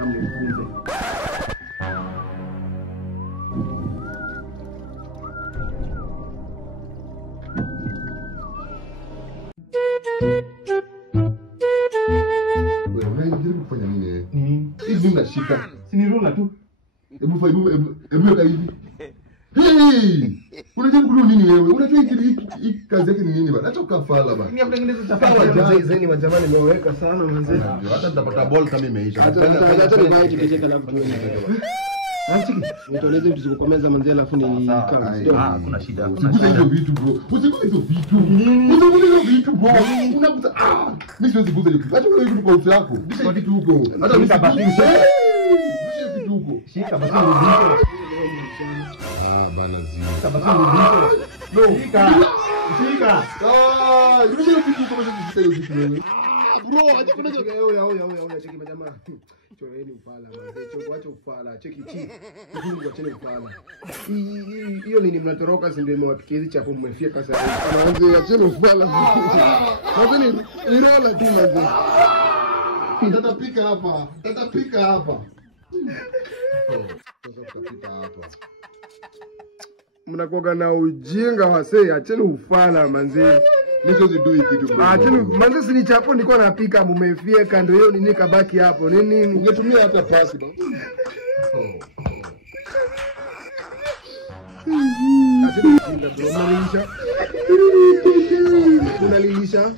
kama nifunze. Wewe unajaribu kufanya nini? Hizi unashika. Si ni rula tu. Hebu hivi. Hey! Unajaribu kulu nini wewe? Unajua hii kazi yake ni nini bana? Acha ukafala bana. Mimi kutengeneza chapati zeni wa jamani nimeweka sana mzee. Hata nitapata ball kama imeisha. Hata nibaye kicheka na vitu wenyewe. Anchiki, nitoleze vitu zikukomeza manzi alafu ni kama. Kuna shida. Usikuze hizo vitu bro. Usikuze hizo vitu. Usikuze hizo vitu bro. Unakuta mimi siwezi kuuza hizo vitu. Acha wewe vitu kwa uso yako. Bisha vitu huko. Hata nitabadilisha. Bisha vitu huko. Shika basi ndio. Bana zi. Tabasamu ndio. No. Shika. Bisha vitu huko basi bisha vitu wewe. Bro, acha kuna Oya, cheki majamaa. Choeni ufala mzee, choko acha ufala, cheki chi. Mungu acheni ufala. Hiyo nini mnatoroka si ndio imewapikia hizi chapo mmefia kasa. Mzee acheni ufala. Mzee ni rola tu mzee. Tatapika hapa. Sasa tutapika hapa. Mnakoga na ujinga wasee, acheni ufala manzee. Nicho zidui kitu bro. Acheni manzee, si ni chapo nilikuwa napika mmefia ndio hiyo nini kabaki hapo. Nini? Ungetumia hata pasi bana. Unalilisha?